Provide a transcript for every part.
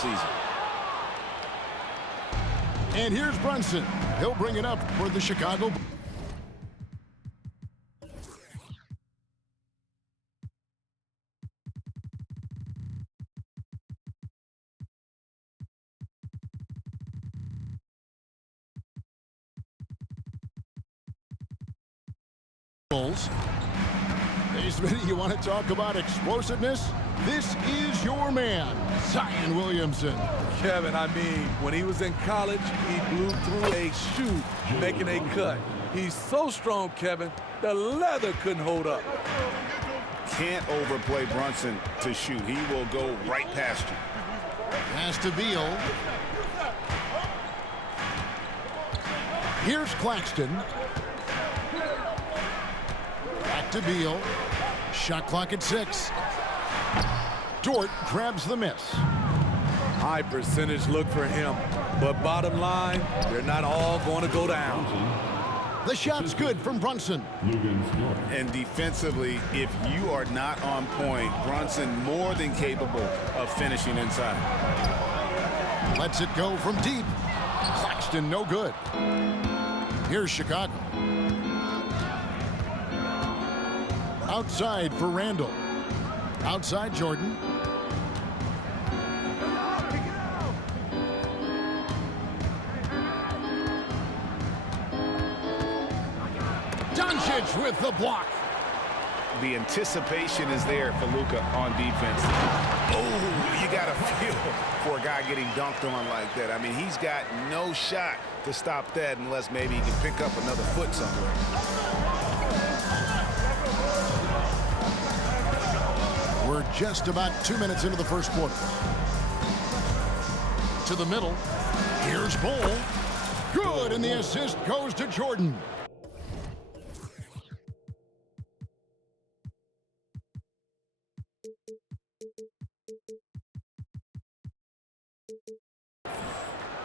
season. And here's Brunson. He'll bring it up for the Chicago Bulls. Hey, Smitty, you want to talk about explosiveness? This is your man, Zion Williamson. Kevin, I mean, when he was in college, he blew through a shoe making a cut. He's so strong, Kevin, the leather couldn't hold up. Can't overplay Brunson to shoot. He will go right past you. Pass to Beal. Here's Claxton. Back to Beal. Shot clock at 6. Dort grabs the miss. High percentage look for him, but bottom line, they're not all going to go down. The shot's good from Brunson. And defensively, if you are not on point, Brunson more than capable of finishing inside. Lets it go from deep. Claxton no good. Here's Chicago. Outside for Randall. Outside Jordan. Doncic with the block. The anticipation is there for Luka on defense. Oh, you got to feel for a guy getting dunked on like that. I mean, he's got no shot to stop that unless maybe he can pick up another foot somewhere. We're just about 2 minutes into the first quarter. To the middle. Here's Bull. Good, and the assist goes to Jordan.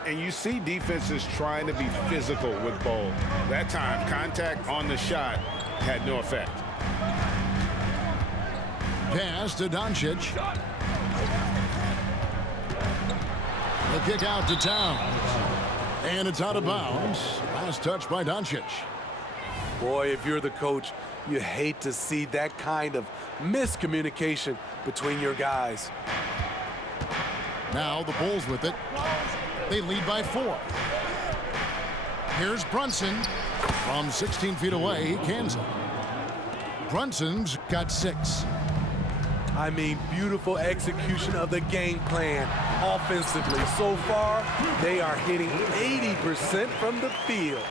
And you see defenses trying to be physical with Bull. That time, contact on the shot had no effect. Pass to Doncic. The kick out to Towns. And it's out of bounds. Last touch by Doncic. Boy, if you're the coach, you hate to see that kind of miscommunication between your guys. Now the Bulls with it. They lead by 4. Here's Brunson. From 16 feet away, he cans it. Brunson's got 6. I mean, beautiful execution of the game plan offensively. So far, they are hitting 80% from the field.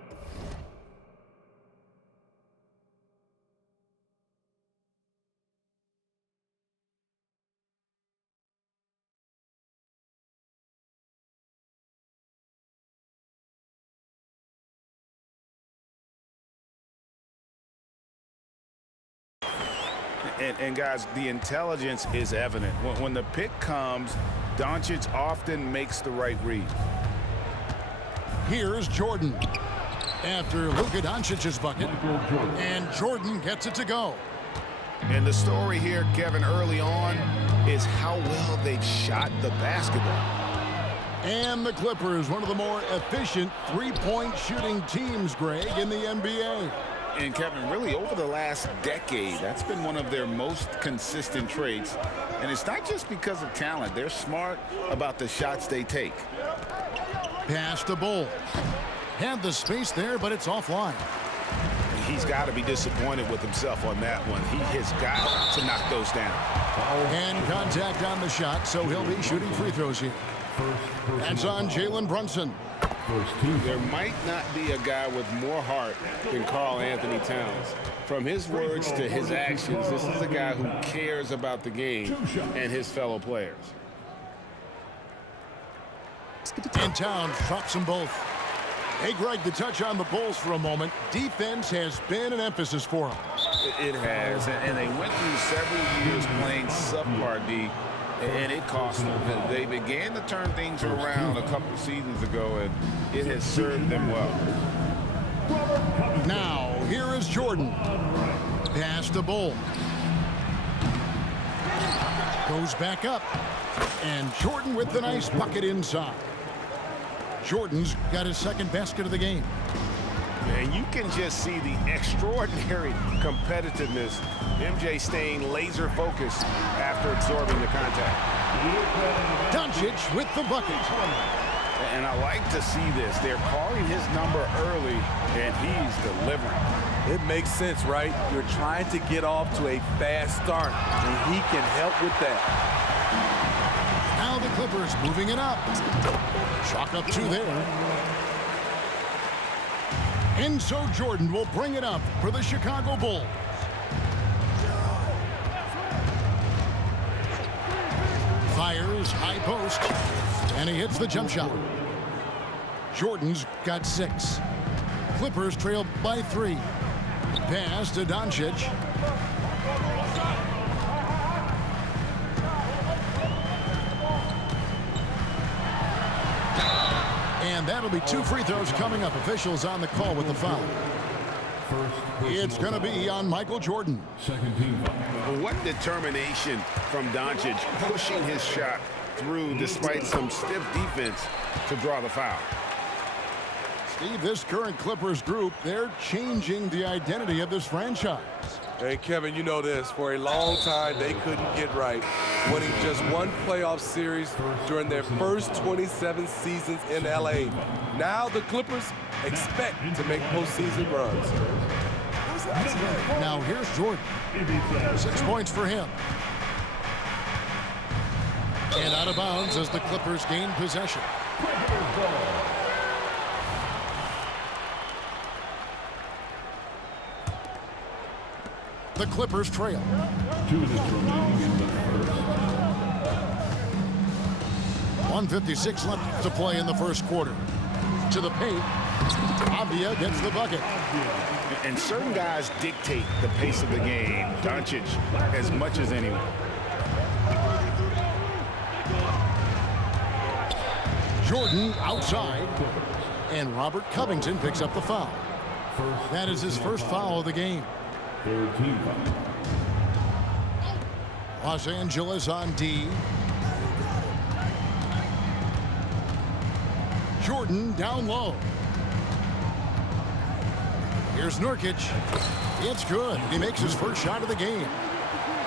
And guys, the intelligence is evident. When the pick comes, Doncic often makes the right read. Here's Jordan. After Luka Doncic's bucket. And Jordan gets it to go. And the story here, Kevin, early on, is how well they've shot the basketball. And the Clippers, one of the more efficient three-point shooting teams, Greg, in the NBA. And Kevin, really over the last decade, that's been one of their most consistent traits. And it's not just because of talent. They're smart about the shots they take. Pass to Bull. Had the space there, but it's offline. He's got to be disappointed with himself on that one. He has got to knock those down. And contact on the shot, so he'll be shooting free throws here. That's on Jalen Brunson. There might not be a guy with more heart than Karl Anthony Towns. From his words to his actions, this is a guy who cares about the game and his fellow players. And Towns drops them both. Hey, Greg, to touch on the Bulls for a moment, defense has been an emphasis for them. It has, and they went through several years playing subpar D, and it cost them. They began to turn things around a couple seasons ago, and it has served them well. Now, here is Jordan. Pass to Bull. Goes back up. And Jordan with the nice bucket inside. Jordan's got his second basket of the game. And you can just see the extraordinary competitiveness. MJ staying laser focused after absorbing the contact. Doncic with the bucket. And I like to see this. They're calling his number early, and he's delivering. It makes sense, right? You're trying to get off to a fast start, and he can help with that. Now the Clippers moving it up. Chalk up 2 there. And so Jordan will bring it up for the Chicago Bulls. Fires high post, and he hits the jump shot. Jordan's got 6. Clippers trail by 3. Pass to Doncic. And that'll be 2 free throws coming up. Officials on the call with the foul. It's going to be on Michael Jordan. Second team foul. What determination from Doncic, pushing his shot through despite some stiff defense to draw the foul. Steve, this current Clippers group, they're changing the identity of this franchise. Hey, Kevin, you know this. For a long time, they couldn't get right, winning just 1 playoff series during their first 27 seasons in L.A. Now the Clippers expect to make postseason runs. Now here's Jordan. 6 points for him. And out of bounds as the Clippers gain possession. The Clippers trail. 2 minutes remaining in the first. 1:56 left to play in the first quarter. To the paint. Avdia gets the bucket. And certain guys dictate the pace of the game. Doncic as much as anyone. Jordan outside. And Robert Covington picks up the foul. That is his first foul of the game. Third team foul. Los Angeles on D. Jordan down low. Here's Nurkic. It's good. He makes his first shot of the game.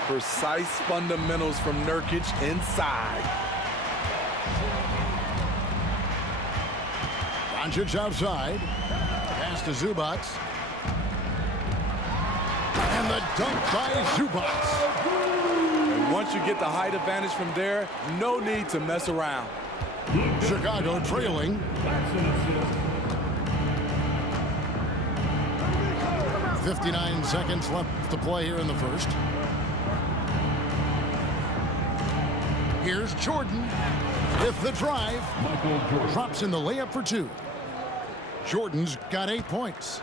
Precise fundamentals from Nurkic inside. Doncic outside. Pass to Zubac. And the dunk by Zubac. And once you get the height advantage from there, no need to mess around. Chicago trailing. 59 seconds left to play here in the first. Here's Jordan with the drive. Michael Jordan. Drops in the layup for 2. Jordan's got 8 points.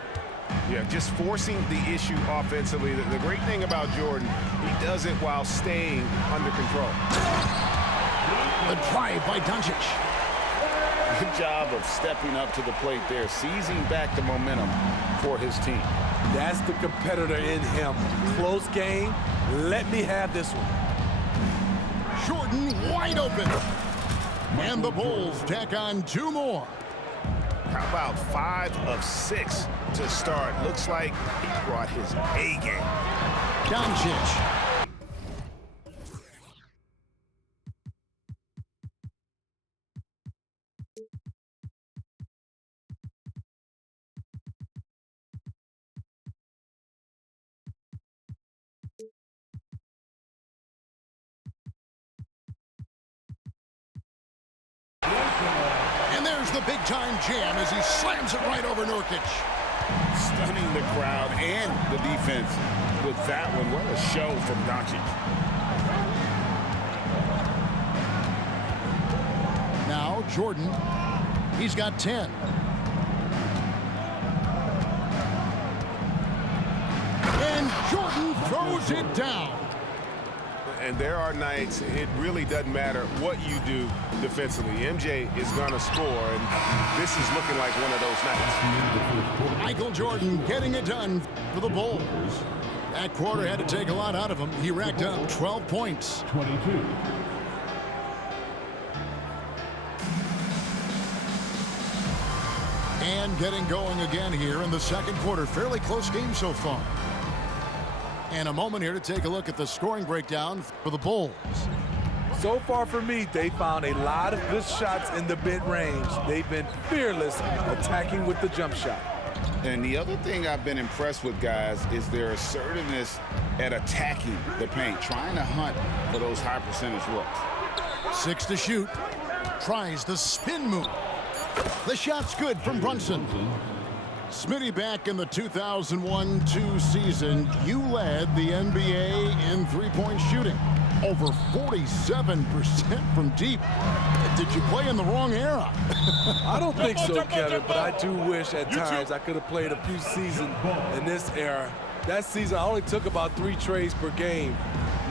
Yeah, just forcing the issue offensively. The great thing about Jordan, he does it while staying under control. The drive by Doncic. Good job of stepping up to the plate there, seizing back the momentum for his team. That's the competitor in him. Close game. Let me have this one. Jordan wide open. And the Bulls tack on 2 more. How about 5 of 6 to start? Looks like he brought his A game. Doncic. And there's the big-time jam as he slams it right over Nurkic. Stunning the crowd and the defense with that one. What a show from Doncic. Now Jordan, he's got 10. And Jordan throws it down. And there are nights it really doesn't matter what you do defensively. MJ is going to score, and this is looking like one of those nights. Michael Jordan getting it done for the Bulls. That quarter had to take a lot out of him. He racked up 12 points. 22. And getting going again here in the second quarter. Fairly close game so far. And a moment here to take a look at the scoring breakdown for the Bulls. So far for me, they found a lot of good shots in the mid-range. They've been fearless attacking with the jump shot. And the other thing I've been impressed with, guys, is their assertiveness at attacking the paint, trying to hunt for those high percentage looks. 6 to shoot. Tries the spin move. The shot's good from Brunson. Smitty, back in the 2001-2 season, you led the NBA in three-point shooting. Over 47% from deep. Did you play in the wrong era? I don't think so, Kevin, but I do wish at times I could have played a few seasons in this era. That season, I only took about 3 trades per game.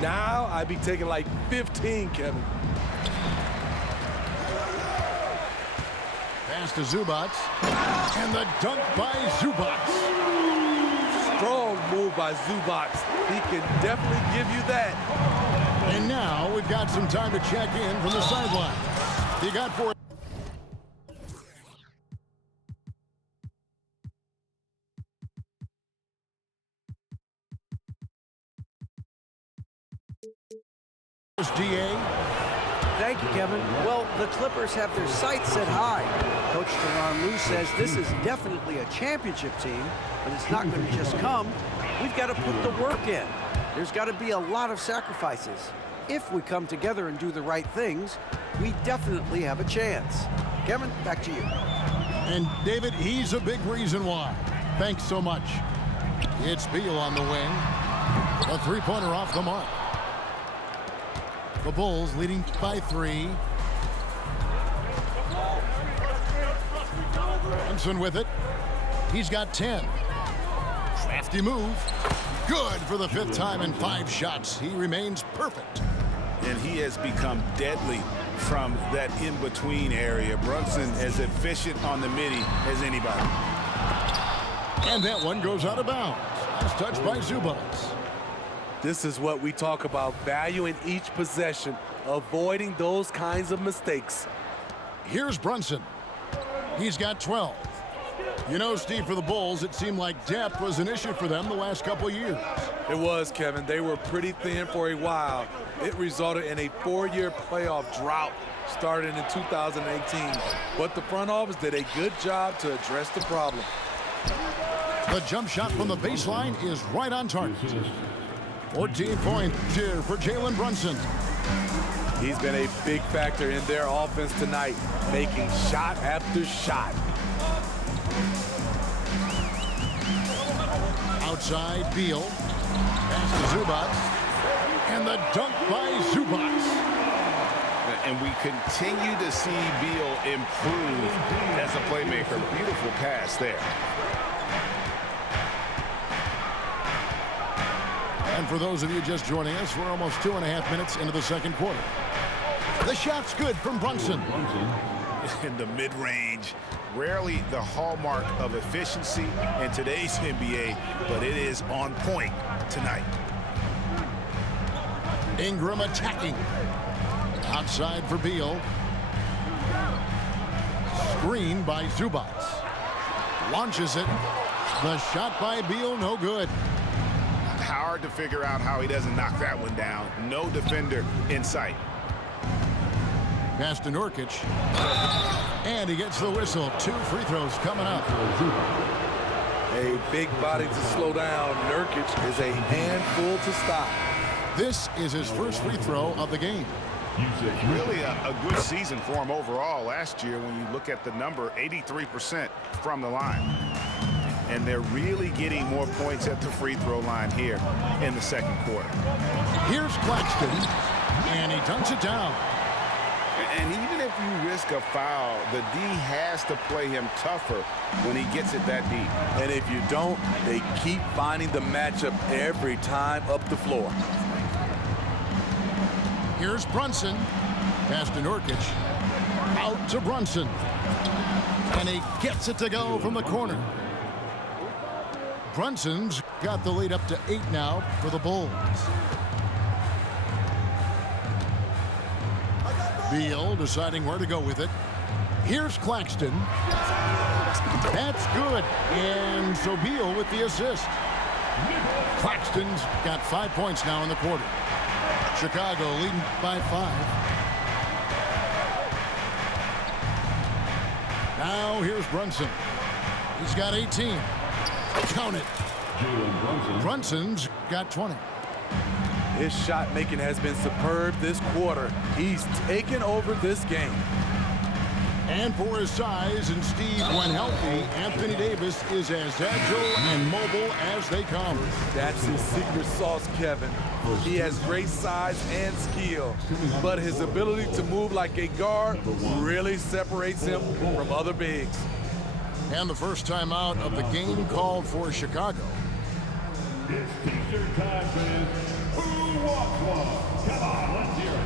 Now, I'd be taking like 15, Kevin. Pass to Zubac. And the dunk by Zubac. Strong move by Zubac. He can definitely give you that. And now we've got some time to check in from the sideline. You got for DA. Thank you, Kevin. Well, the Clippers have their sights set high. Coach Tyronn Lue says this is definitely a championship team, but it's not going to just come. We've got to put the work in. There's got to be a lot of sacrifices. If we come together and do the right things, we definitely have a chance. Kevin, back to you. And David, he's a big reason why. Thanks so much. It's Beal on the wing. A three-pointer off the mark. The Bulls leading by 3. Brunson with it. He's got 10. Crafty move. Good for the 5th time in 5 shots. He remains perfect. And he has become deadly from that in-between area. Brunson as efficient on the midi as anybody. And that one goes out of bounds. Nice touch by Zubac. This is what we talk about, valuing each possession, avoiding those kinds of mistakes. Here's Brunson. He's got 12. You know, Steve, for the Bulls, it seemed like depth was an issue for them the last couple of years. It was, Kevin. They were pretty thin for a while. It resulted in a 4-year playoff drought starting in 2018. But the front office did a good job to address the problem. The jump shot from the baseline is right on target. 14 points here for Jalen Brunson. He's been a big factor in their offense tonight, making shot after shot. Outside, Beal. Pass to Zubac. And the dunk by Zubac. And we continue to see Beal improve as a playmaker. Beautiful pass there. And for those of you just joining us, we're almost 2.5 minutes into the second quarter. The shot's good from Brunson. In the mid-range, rarely the hallmark of efficiency in today's NBA, but it is on point tonight. Ingram attacking. Outside for Beal. Screen by Zubac. Launches it. The shot by Beal, no good. Hard to figure out how he doesn't knock that one down. No defender in sight. Pass to Nurkic. And he gets the whistle. 2 free throws coming up. A big body to slow down. Nurkic is a handful to stop. This is his first free throw of the game. Really a good season for him overall last year when you look at the number, 83% from the line. And they're really getting more points at the free throw line here in the second quarter. Here's Claxton. And he dunks it down. And even if you risk a foul, the D has to play him tougher when he gets it that deep. And if you don't, they keep finding the matchup every time up the floor. Here's Brunson. Pass to Nurkic. Out to Brunson. And he gets it to go from the corner. Brunson's got the lead up to 8 now for the Bulls. Beal deciding where to go with it. Here's Claxton. That's good. And Sobel with the assist. Claxton's got 5 points now in the quarter. Chicago leading by 5. Now here's Brunson. He's got 18. Count it. Brunson's got 20. His shot making has been superb this quarter. He's taken over this game. And for his size and speed when healthy, Anthony Davis is as agile and mobile as they come. That's his secret sauce, Kevin. He has great size and skill, but his ability to move like a guard really separates him from other bigs. And the first time out of the game called for Chicago. It's t-shirt time, fans. Who wants one? Come on, let's hear it.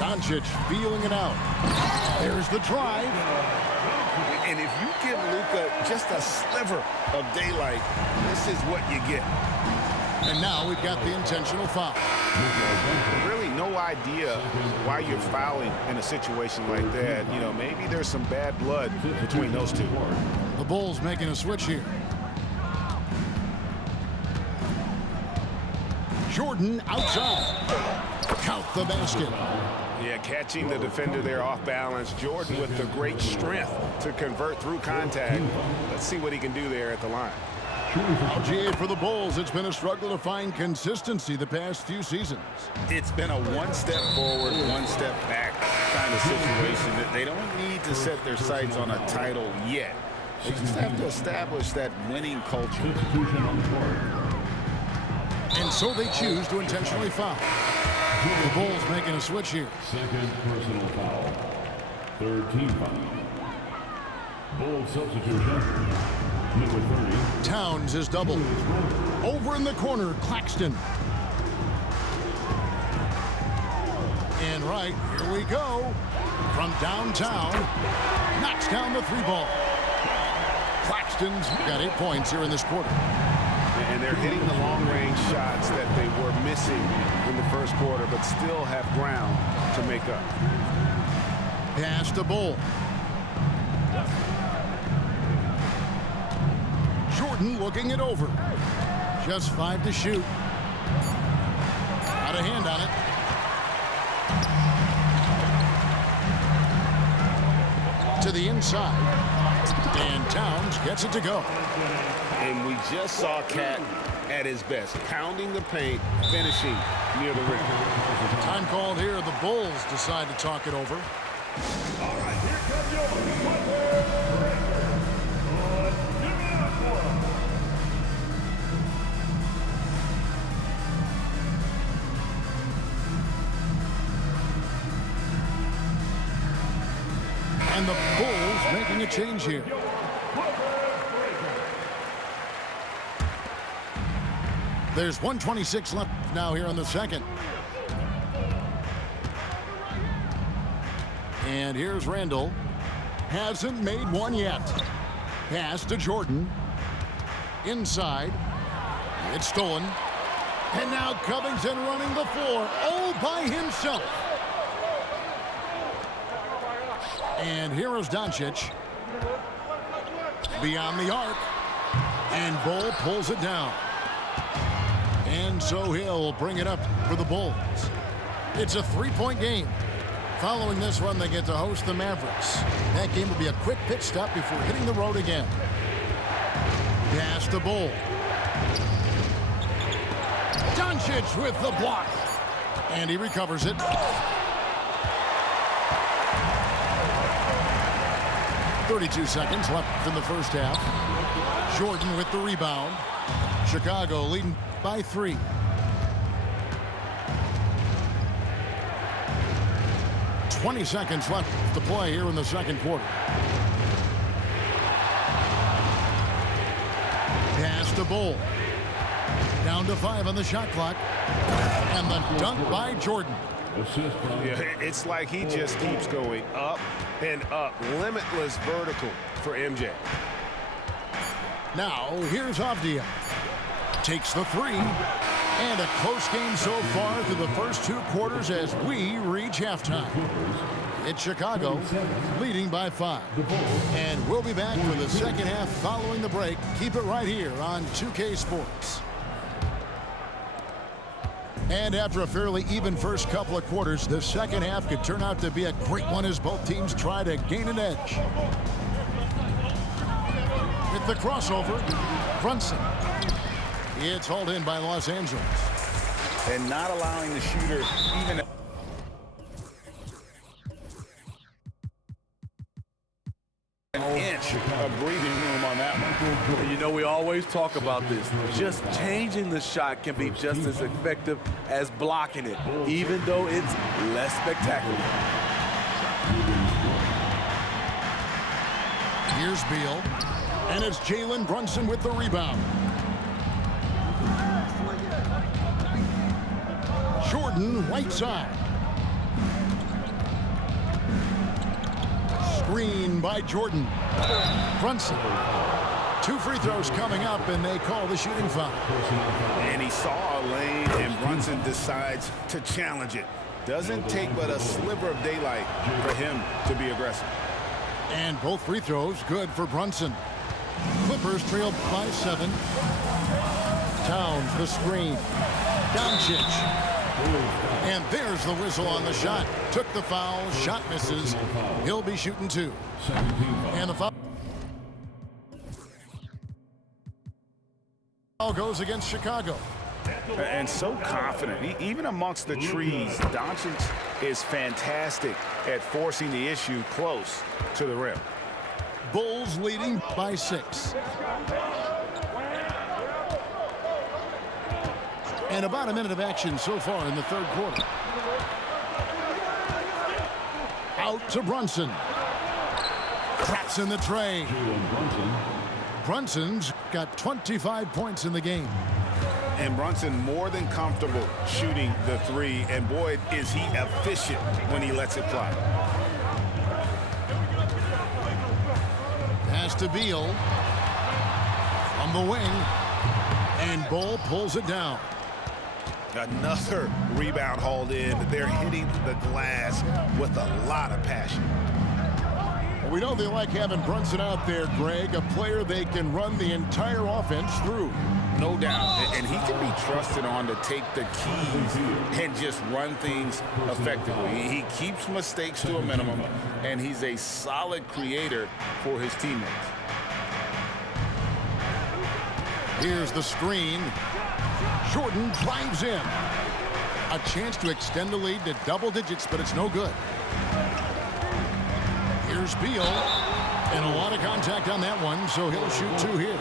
Doncic feeling it out. There's the drive. And if you give Luka just a sliver of daylight, this is what you get. And now we've got the intentional foul. Really no idea why you're fouling in a situation like that. You know, maybe there's some bad blood between those two. The Bulls making a switch here. Jordan outside. Count the basket. Yeah, catching the defender there off balance. Jordan with the great strength to convert through contact. Let's see what he can do there at the line. LGA for the Bulls. It's been a struggle to find consistency the past few seasons. It's been a one step forward, one step back kind of situation. That they don't need to set their sights on a title yet. They just have to establish that winning culture. And so they choose to intentionally foul. The Bulls making a switch here. Second personal foul. Third team foul. Bull substitution. Number 30. Towns is doubled. Over in the corner, Claxton. And right, here we go. From downtown, knocks down the 3-ball. Claxton's got 8 points here in this quarter. And they're hitting the long-range shots that they were missing in the first quarter, but still have ground to make up. Pass to Bull. Jordan looking it over. Just 5 to shoot. Got a hand on it. To the inside. And Towns gets it to go. And we just saw Cat at his best, pounding the paint, finishing near the rim. Time called here. The Bulls decide to talk it over. All right, here comes your reporter. Give it up for him. And the Bulls making a change here. There's 1:26 left now here in the second. And here's Randall. Hasn't made one yet. Pass to Jordan. Inside. It's stolen. And now Covington running the floor all by himself. And here is Doncic. Beyond the arc. And Bull pulls it down. And so he'll bring it up for the Bulls. It's a three-point game. Following this one, they get to host the Mavericks. That game will be a quick pit stop before hitting the road again. Pass to Bull. Doncic with the block. And he recovers it. .32 seconds left in the first half. Jordan with the rebound. Chicago leading by 3. .20 seconds left to play here in the second quarter. Pass to Bull. Down to 5 on the shot clock. And the dunk by Jordan. Yeah, it's like he just keeps going up and up. Limitless vertical for MJ. Now, here's Avdija. Takes the 3. And a close game so far through the first 2 quarters as we reach halftime. It's Chicago leading by 5. And we'll be back for the second half following the break. Keep it right here on 2K Sports. And after a fairly even first couple of quarters, the second half could turn out to be a great one as both teams try to gain an edge. With the crossover, Brunson. It's hauled in by Los Angeles. And not allowing the shooter even an inch of breathing room on that one. And you know, we always talk about this. Just changing the shot can be just as effective as blocking it, even though it's less spectacular. Here's Beal. And it's Jalen Brunson with the rebound. Jordan, right side. Screen by Jordan. Brunson. 2 free throws coming up, and they call the shooting foul. And he saw a lane, and Brunson decides to challenge it. Doesn't take but a sliver of daylight for him to be aggressive. And both free throws good for Brunson. Clippers trail by 7. Towns the screen. Doncic. And there's the whistle on the shot. Took the foul. Shot misses. He'll be shooting 2. And the foul goes against Chicago. And so confident. Even amongst the trees, Doncic is fantastic at forcing the issue close to the rim. Bulls leading by 6. And about a minute of action so far in the third quarter. Out to Brunson. Traps in the tray. Brunson's got 25 points in the game. And Brunson more than comfortable shooting the 3. And boy, is he efficient when he lets it fly. Pass to Beal. From the wing. And Bull pulls it down. Another rebound hauled in. They're hitting the glass with a lot of passion. We know they like having Brunson out there, Greg, a player they can run the entire offense through. No doubt. And he can be trusted on to take the keys and just run things effectively. He keeps mistakes to a minimum, and he's a solid creator for his teammates. Here's the screen. Jordan drives in. A chance to extend the lead to double digits, but it's no good. Here's Beal. And a lot of contact on that one, so he'll shoot 2 here.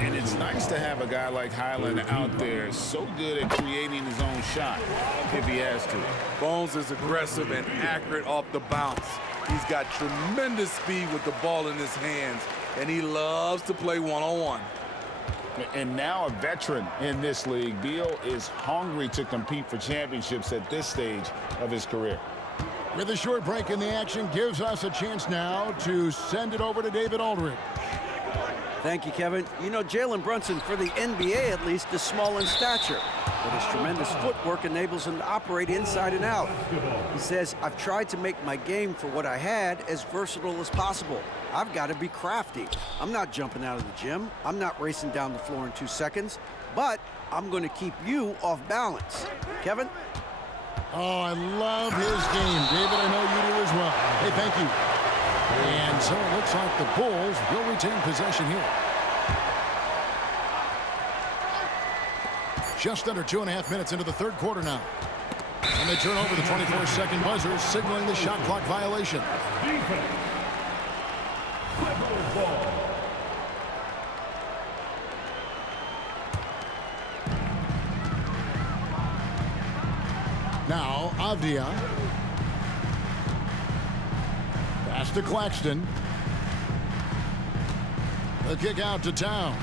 And it's nice to have a guy like Highland out there so good at creating his own shot if he has to. Bones is aggressive and accurate off the bounce. He's got tremendous speed with the ball in his hands, and he loves to play one-on-one. And now a veteran in this league, Beal is hungry to compete for championships at this stage of his career. With a short break in the action, gives us a chance now to send it over to David Aldridge. Thank you, Kevin. You know, Jalen Brunson, for the NBA at least, is small in stature, but his tremendous footwork enables him to operate inside and out. He says, I've tried to make my game for what I had as versatile as possible. I've got to be crafty. I'm not jumping out of the gym. I'm not racing down the floor in 2 seconds, but I'm going to keep you off balance. Kevin? Oh, I love his game. David, I know you do as well. Hey, thank you. And so it looks like the Bulls will retain possession here. Just under 2.5 minutes into the third quarter now. And they turn over the 24-second buzzer, signaling the shot clock violation. Defense. Clippers ball. Now, Avdia. Pass to Claxton. The kick out to Towns.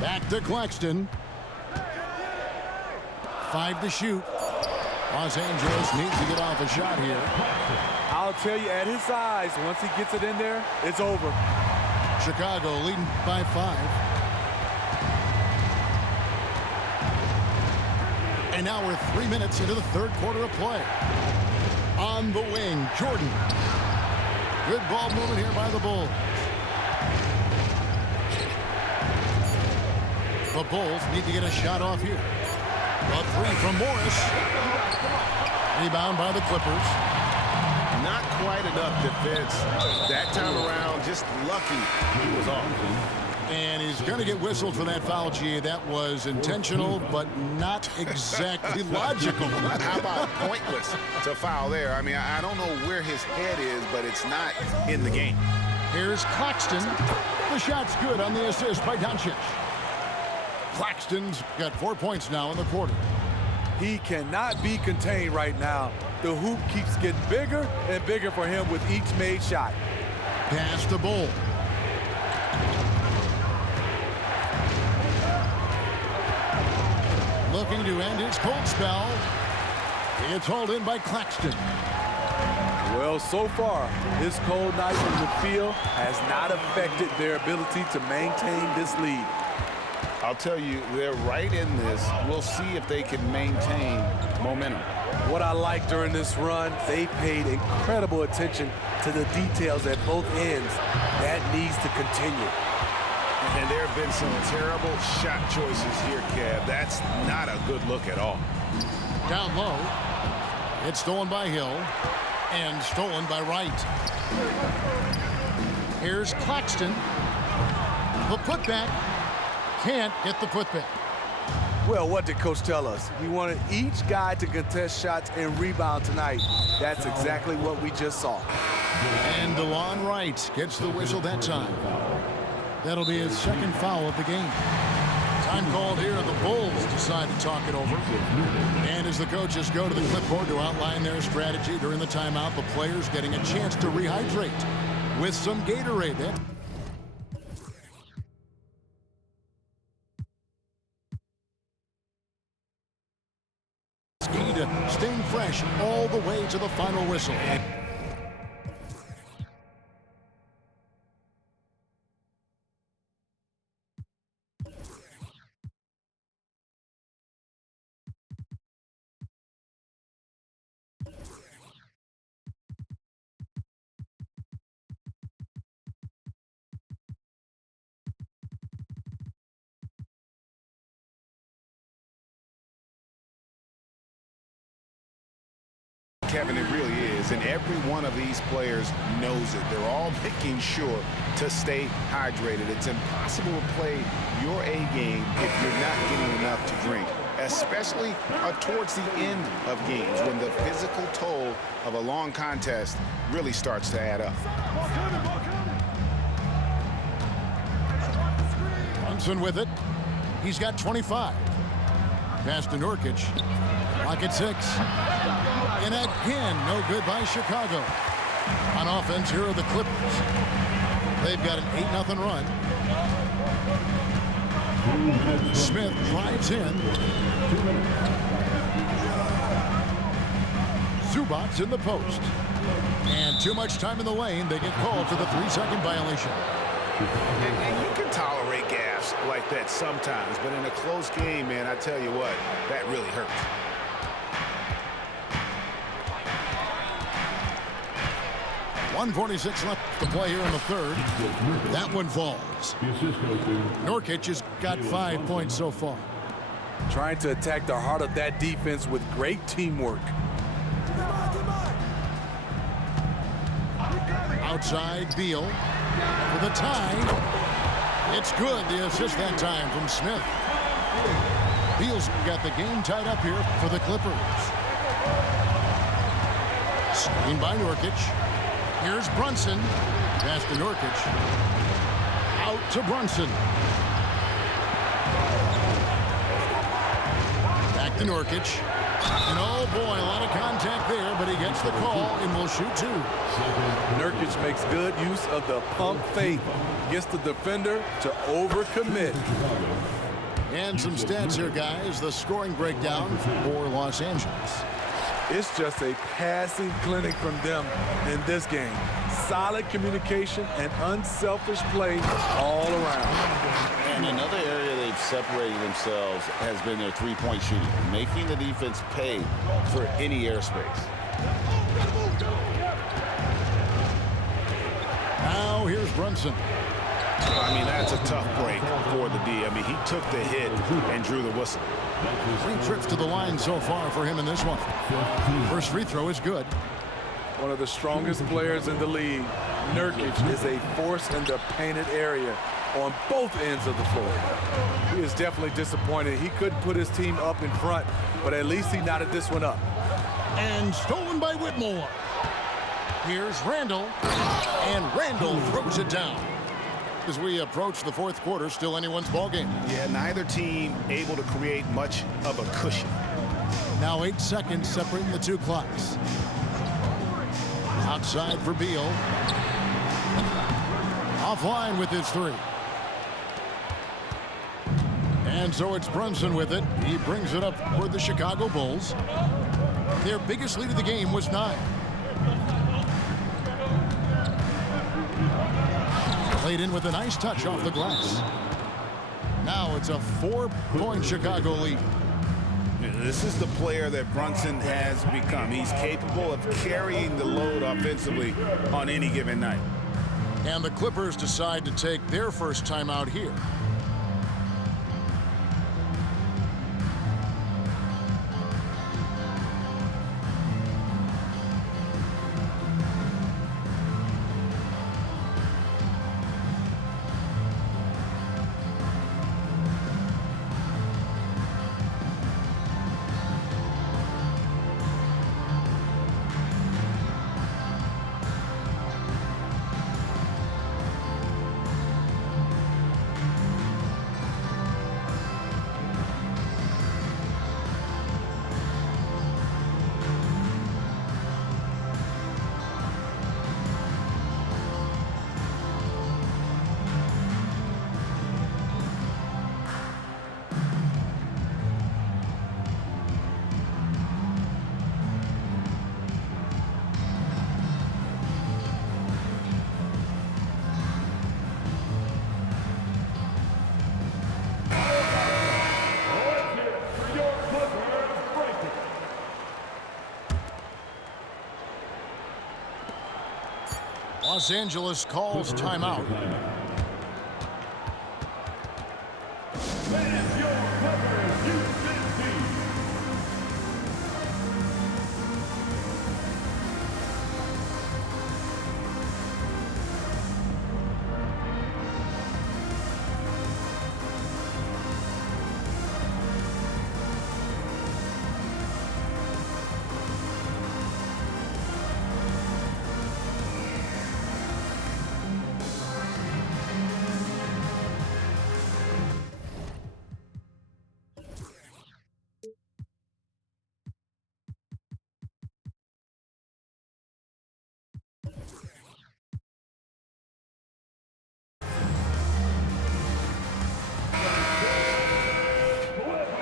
Back to Claxton. 5 to shoot. Los Angeles needs to get off a shot here. I'll tell you, at his size, once he gets it in there, it's over. Chicago leading by 5. And now we're 3 minutes into the third quarter of play. On the wing, Jordan. Good ball movement here by the Bulls. The Bulls need to get a shot off here. A 3 from Morris. Rebound by the Clippers. Not quite enough defense that time around. Just lucky he was off. And he's going to get whistled for that foul, G. That was intentional, but not exactly logical. How about pointless to foul there? I mean, I don't know where his head is, but it's not in the game. Here's Claxton. The shot's good on the assist by Doncic. Claxton's got 4 points now in the quarter. He cannot be contained right now. The hoop keeps getting bigger and bigger for him with each made shot. Pass to Bull. Looking to end his cold spell. It's hauled in by Claxton. Well, so far, his cold night in the field has not affected their ability to maintain this lead. I'll tell you, they're right in this. We'll see if they can maintain momentum. What I like during this run, they paid incredible attention to the details at both ends. That needs to continue. And there have been some terrible shot choices here, Kev. That's not a good look at all. Down low. It's stolen by Hill. And stolen by Wright. Here's Claxton. The putback. Can't get the putback. Well, what did Coach tell us? He wanted each guy to contest shots and rebound tonight. That's exactly what we just saw. And DeLon Wright gets the whistle that time. That'll be his second foul of the game. Time called here. The Bulls decide to talk it over. And as the coaches go to the clipboard to outline their strategy during the timeout, the players getting a chance to rehydrate with some Gatorade. That's key to staying fresh all the way to the final whistle. Kevin, it really is, and every one of these players knows it. They're all making sure to stay hydrated. It's impossible to play your A game if you're not getting enough to drink, especially towards the end of games when the physical toll of a long contest really starts to add up. Brunson with it. He's got 25. Pass to Nurkic. Lock at 6. And again, no good by Chicago. On offense, here are the Clippers. They've got an 8-0 run. Smith drives in. Zubac in the post. And too much time in the lane. They get called for the 3-second violation. And you can tolerate gaffes like that sometimes, but in a close game, man, I tell you what, that really hurts. .146 left to play here in the third. That one falls. Nurkic has got 5 points so far. Trying to attack the heart of that defense with great teamwork. Outside, Beal for the tie. It's good. The assist that time from Smith. Beal's got the game tied up here for the Clippers. Screen by Nurkic. Here's Brunson. Pass to Nurkic. Out to Brunson. Back to Nurkic. And oh boy, a lot of contact there, but he gets the call and will shoot 2. Nurkic makes good use of the pump fake. Gets the defender to overcommit. And some stats here, guys. The scoring breakdown for Los Angeles. It's just a passing clinic from them in this game. Solid communication and unselfish play all around. And another area they've separated themselves has been their three-point shooting, making the defense pay for any airspace. Now here's Brunson. I mean, that's a tough break for the D. I mean, he took the hit and drew the whistle. 3 trips to the line so far for him in this one. First free throw is good. One of the strongest players in the league, Nurkic is a force in the painted area on both ends of the floor. He is definitely disappointed. He couldn't put his team up in front, but at least he knotted this one up. And stolen by Whitmore. Here's Randall. And Randall throws it down. As we approach the fourth quarter, still anyone's ballgame. Yeah, neither team able to create much of a cushion. Now 8 seconds separating the two clocks. Outside for Beal. Offline with his 3. And so it's Brunson with it. He brings it up for the Chicago Bulls. Their biggest lead of the game was 9. Played in with a nice touch off the glass. Now it's a 4-point Chicago lead. This is the player that Brunson has become. He's capable of carrying the load offensively on any given night. And the Clippers decide to take their first timeout here. Los Angeles calls timeout.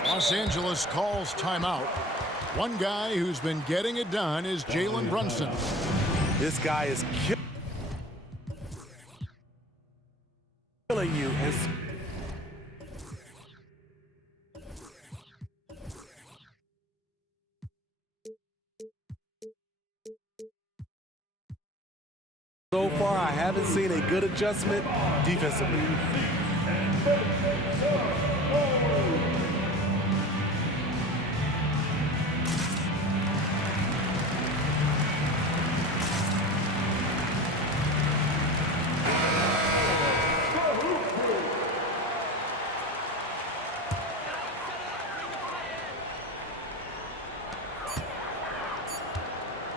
Los Angeles calls timeout. One guy who's been getting it done is Jalen Brunson. This guy is killing you. And so far, I haven't seen a good adjustment defensively.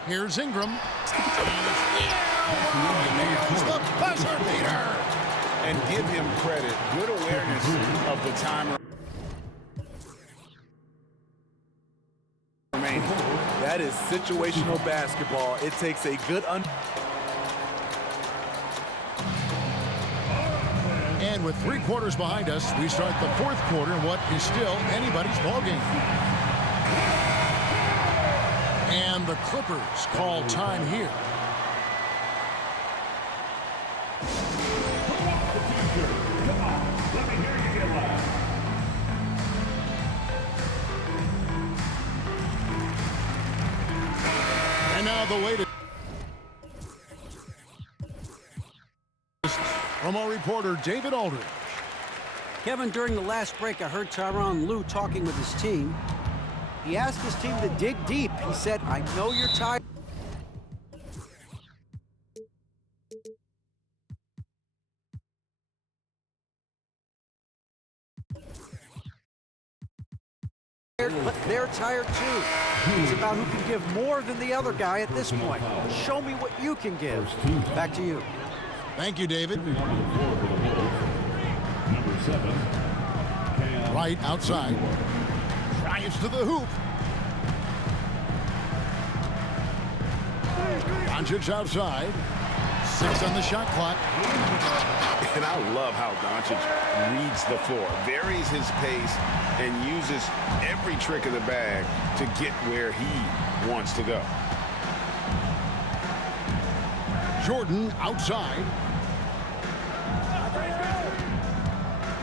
Here's Ingram. The buzzer beater. And give him credit. Good awareness of the time remaining. That is situational basketball. It takes a good And with 3 quarters behind us, we start the 4th quarter in what is still anybody's ballgame. And the Clippers call time here. Come on, let me hear you get loud. And now the way to from our reporter David Aldridge. Kevin, during the last break, I heard Tyronn Lue talking with his team. He asked his team to dig deep. He said, I know you're tired. But they're tired too. It's about who can give more than the other guy at this point. Show me what you can give. Back to you. Thank you, David. Number 7. Right outside. Drives to the hoop. Doncic outside. 6 on the shot clock. And I love how Doncic reads the floor, varies his pace, and uses every trick of the bag to get where he wants to go. Jordan outside.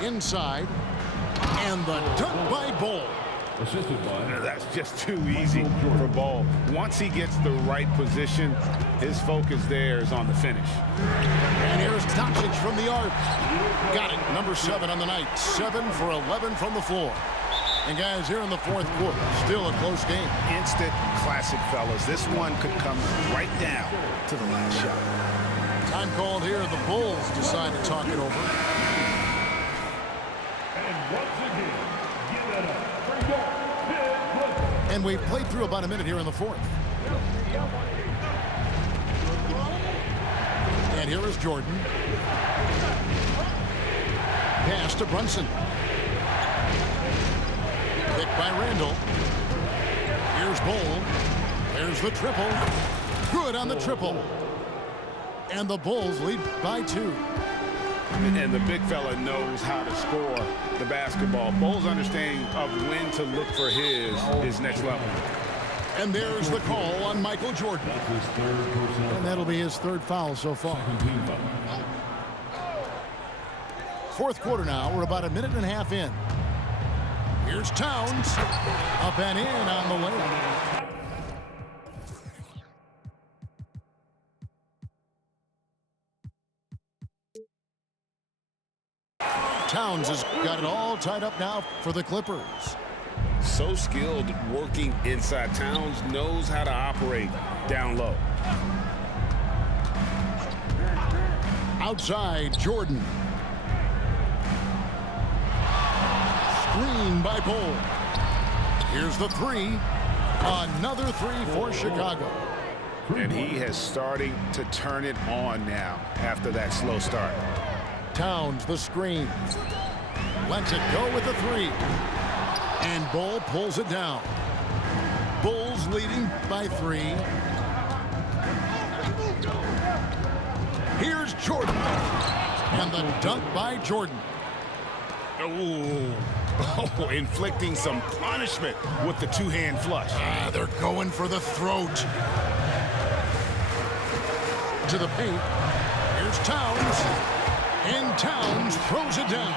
Inside. And the dunk by Bol. Assisted by. That's just too easy for Bol. Once he gets the right position, his focus there is on the finish. And here's Doncic from the arc. Got it. Number 7 on the night. 7 for 11 from the floor. And guys, here in the 4th quarter, still a close game. Instant classic, fellas. This one could come right down to the last shot. Time called here. The Bulls decide to talk it over. And once again, give it up for your Kid Clippers. And we've played through about a minute here in the 4th. And here is Jordan. Pass to Brunson. Picked by Randall. Here's Bol. There's the triple. Good on the triple. And the Bulls lead by 2. And the big fella knows how to score the basketball. Bol's understanding of when to look for his next level. And there's the call on Michael Jordan. That's his 3rd personal. And that'll be his 3rd foul so far. 17 foul. 4th quarter now. We're about a minute and a half in. Here's Towns. Up and in on the layup. Towns has got it all tied up now for the Clippers. So skilled working inside. Towns knows how to operate down low. Outside, Jordan. Screen by Bol. Here's the 3. Another 3 for Chicago. And he has starting to turn it on now after that slow start. Towns, the screen. Lets it go with the 3. And Bol pulls it down. Bulls leading by 3. Here's Jordan. And the dunk by Jordan. Ooh. Oh, inflicting some punishment with the 2-hand flush. They're going for the throat. into the paint. Here's Towns. And Towns throws it down.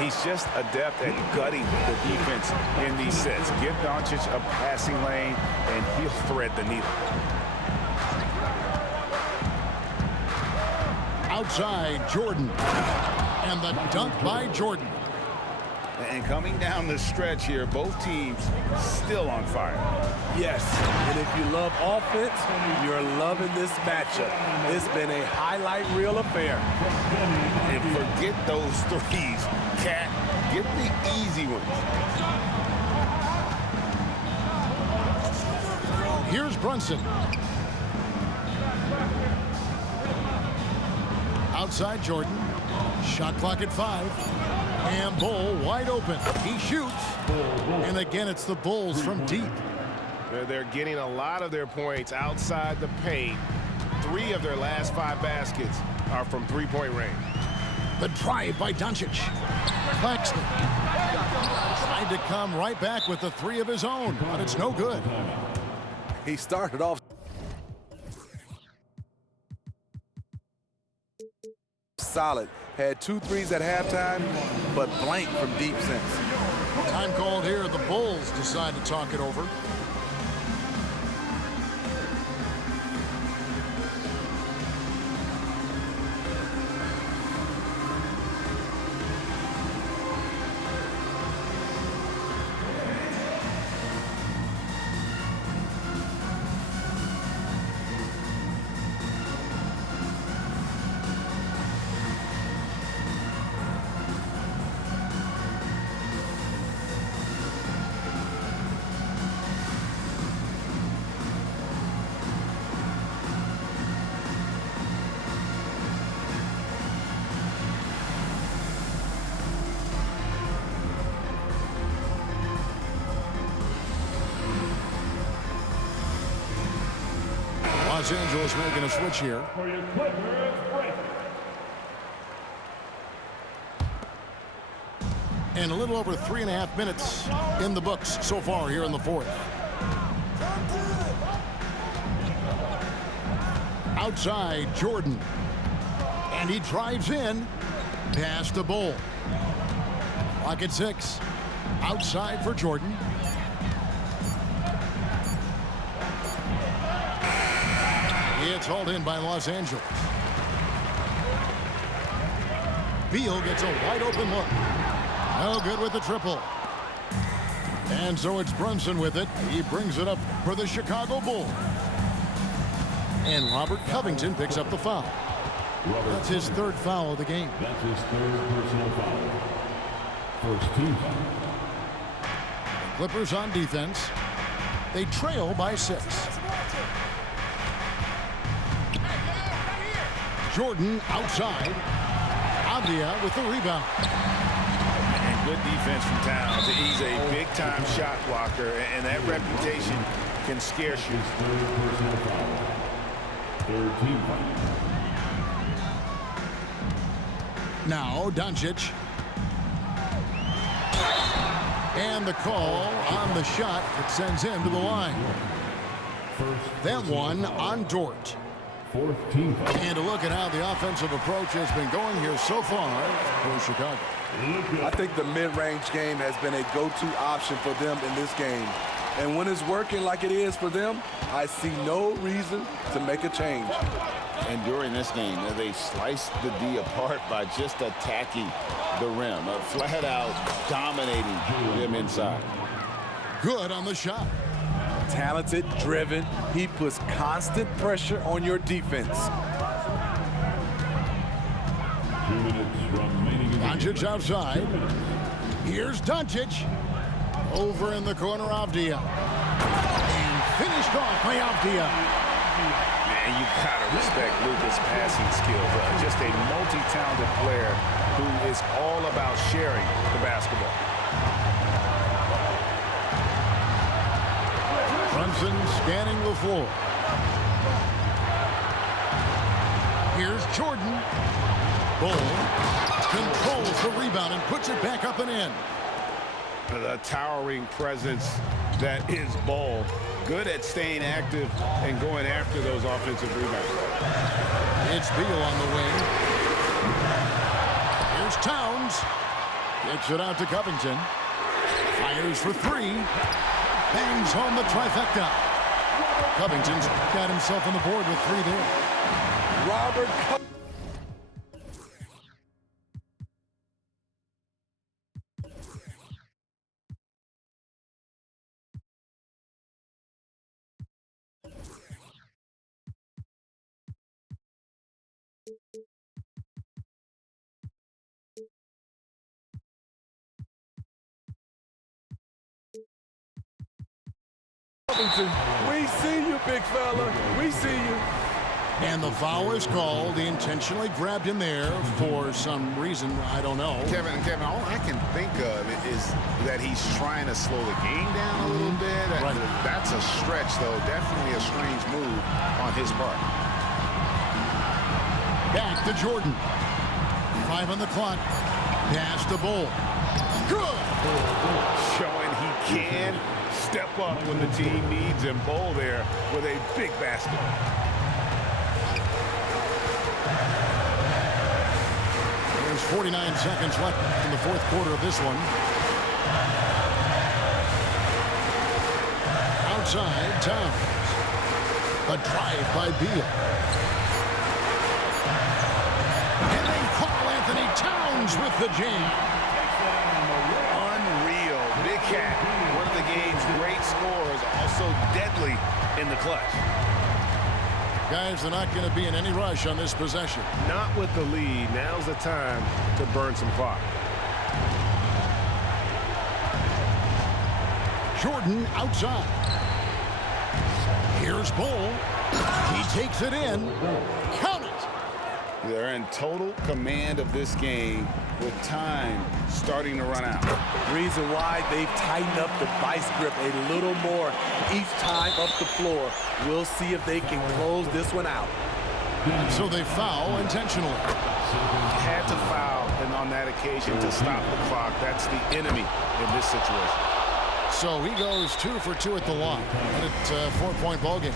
He's just adept at gutting the defense in these sets. Give Doncic a passing lane, and he'll thread the needle. Outside, Jordan. And the dunk by Jordan. And coming down the stretch here, both teams still on fire. Yes, and if you love offense, you're loving this matchup. It's been a highlight reel affair. And forget those threes, Cat. Get the easy ones. Here's Brunson. Outside Jordan. Shot clock at 5. And Bull wide open. He shoots. And again, it's the Bulls from deep. They're getting a lot of their points outside the paint. 3 of their last 5 baskets are from three-point range. The drive by Doncic. Claxton tried to come right back with the 3 of his own, but it's no good. He started off solid. Had 2 threes at halftime, but blank from deep since. Time called here. The Bulls decide to talk it over. Los Angeles making a switch here. For your Clippers, break. And a little over 3.5 minutes in the books so far here in the 4th. Outside, Jordan. And he drives in. Pass to Bull. Clock at 6. Outside for Jordan. It's hauled in by Los Angeles. Beal gets a wide open look. No good with the triple. And so it's Brunson with it. He brings it up for the Chicago Bulls. And Robert Covington picks up the foul. That's his 3rd foul of the game. That's his 3rd personal foul. First team foul. Clippers on defense. They trail by 6. Jordan outside. Avdia with the rebound. And good defense from Towns. He's a big-time shot blocker, and that reputation can scare you. His 3rd personal foul. 3rd team foul. Now Doncic. And the call on the shot that sends him to the line. That one on Dort. 4th team foul. And a look at how the offensive approach has been going here so far for Chicago. I think the mid-range game has been a go-to option for them in this game. And when it's working like it is for them, I see no reason to make a change. And during this game, they sliced the D apart by just attacking the rim, flat out dominating them inside. Good on the shot. Talented, driven, he puts constant pressure on your defense. 2 minutes remaining in the Doncic outside. Here's Doncic. Over in the corner, Avdia. And finished off by Avdia. Man, you gotta respect Luka's passing skills. Just a multi-talented player who is all about sharing the basketball. Brunson scanning the floor. Here's Jordan. Bull controls the rebound and puts it back up and in. The towering presence that is Ball. good at staying active and going after those offensive rebounds. It's Beal on the wing. Here's Towns. Kicks it out to Covington. Fires for three. Bangs home the trifecta. Covington's got himself on the board with three there. Robert Covington, we see you, big fella. We see you. And the foul is called. He intentionally grabbed him there for some reason. I don't know. Kevin, all I can think of is that he's trying to slow the game down a little bit. Right. That's a stretch, though. Definitely a strange move on his part. Back to Jordan. 5 on the clock. Pass to Bull. Good. Showing he can step up when the team needs him. Bull there with a big basket. There's 49 seconds left in the fourth quarter of this one. Outside, Towns. A drive by Beal. And they call Anthony Towns with the jam. Unreal. Big Cat, one of the game's great scorers, also deadly in the clutch. Guys, they're not going to be in any rush on this possession. Not with the lead. Now's the time to burn some clock. Jordan outside. Here's Bull. He takes it in. Count it. They're in total command of this game with time starting to run out. Reason why they've tightened up the vice grip a little more each time up the floor. We'll see if they can close this one out. And so they foul intentionally. Had to foul and on that occasion to stop the clock. That's the enemy in this situation. So he goes 2 for 2 at the line. And it's a 4-point ball game.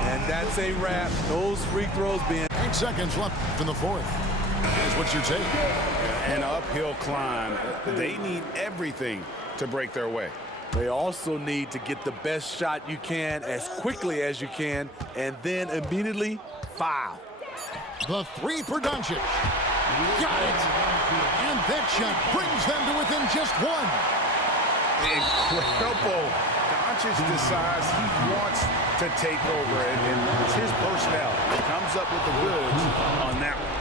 And that's a wrap. Those free throws being 8 seconds left in the fourth. Here's what's your take? An uphill climb. They need everything to break their way. They also need to get the best shot you can as quickly as you can and then immediately foul. The three for Doncic. Got it. And that shot brings them to within just one. Incredible. Doncic decides he wants to take over, and it's his personnel. He comes up with the goods on that one.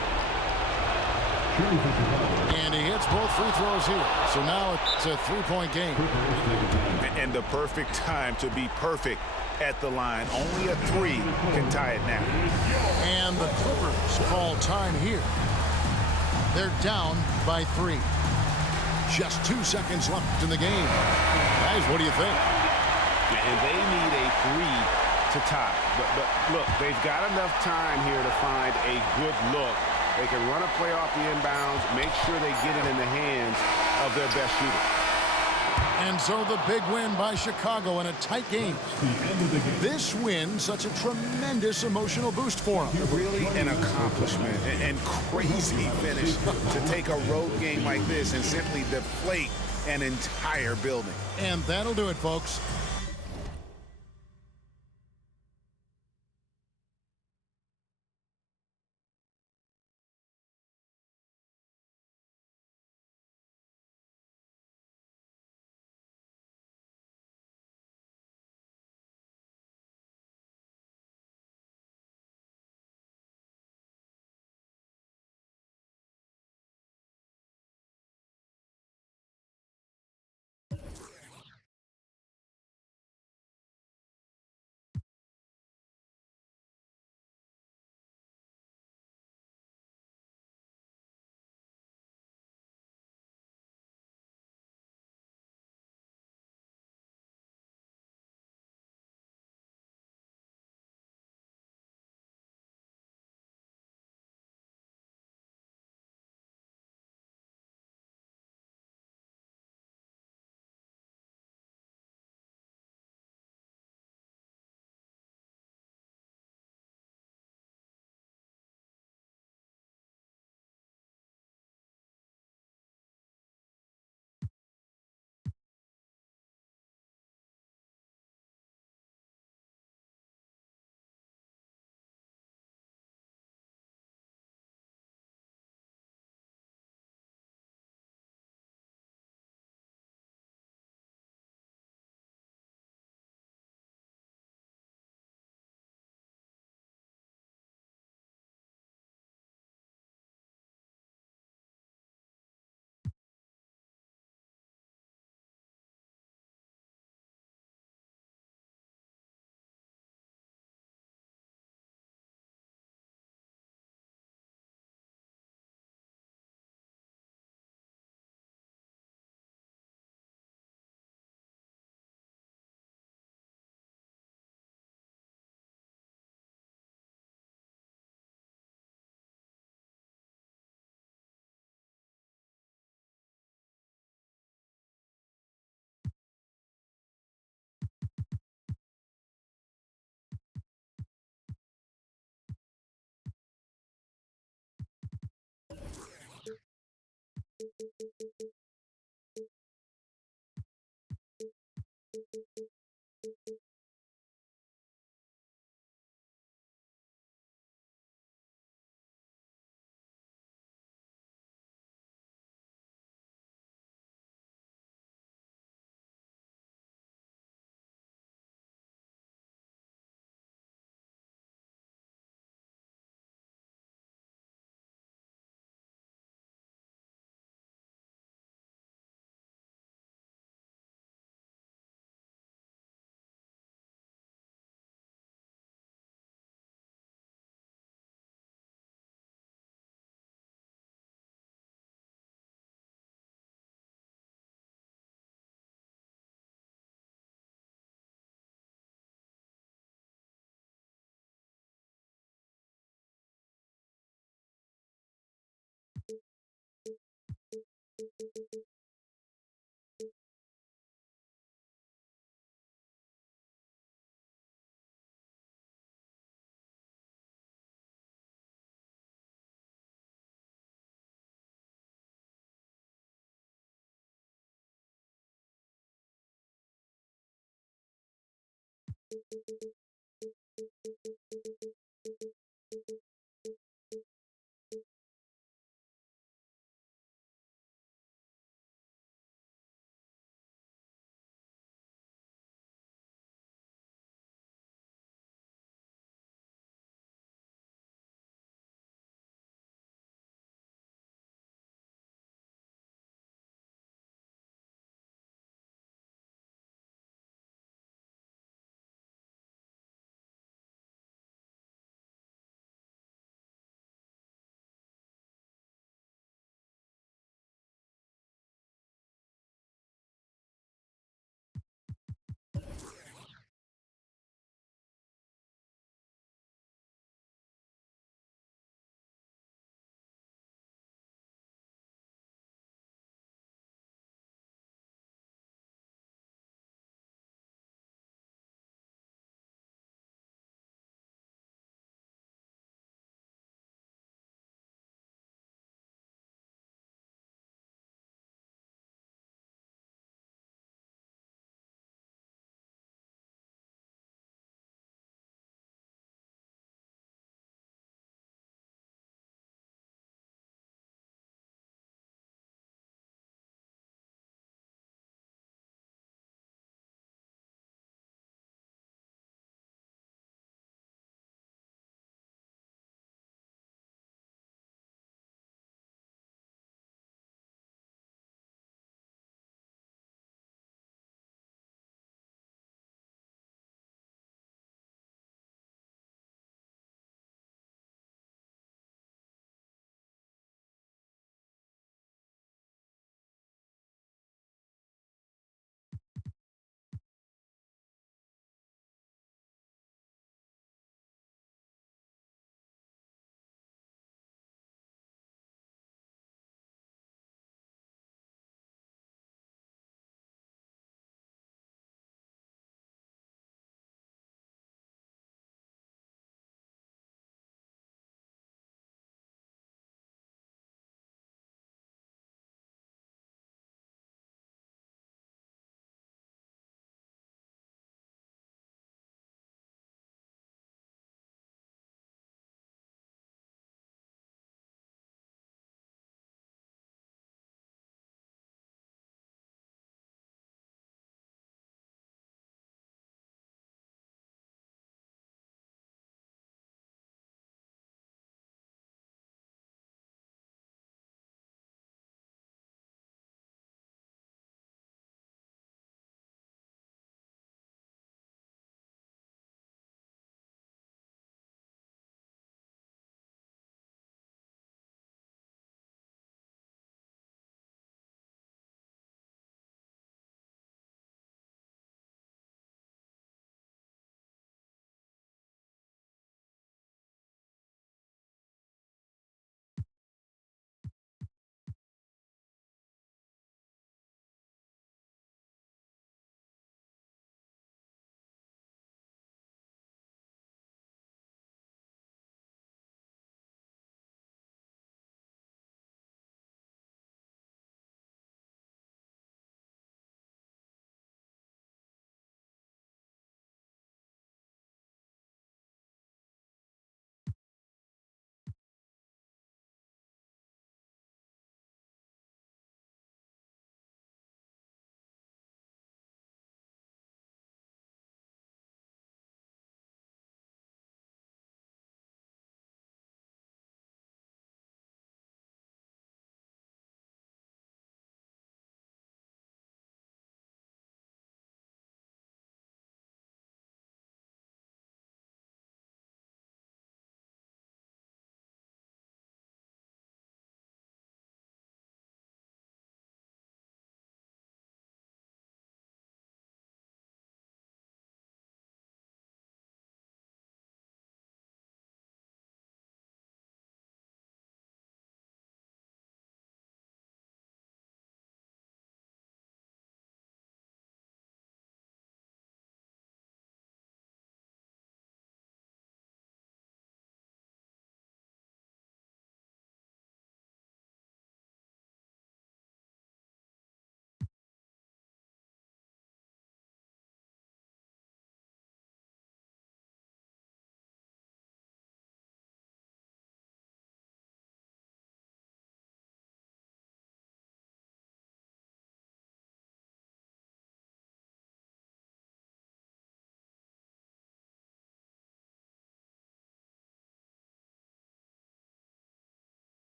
And he hits both free throws here. So now it's a 3-point game. And the perfect time to be perfect at the line. Only a 3 can tie it now. And the Clippers call time here. They're down by 3. Just 2 seconds left in the game. Guys, what do you think? And they need a 3 to tie. But look, they've got enough time here to find a good look. They can run a play off the inbounds, make sure they get it in the hands of their best shooter. And so the big win by Chicago in a tight game. This win, such a tremendous emotional boost for them. Really an accomplishment and crazy finish to take a road game like this and simply deflate an entire building. And that'll do it, folks.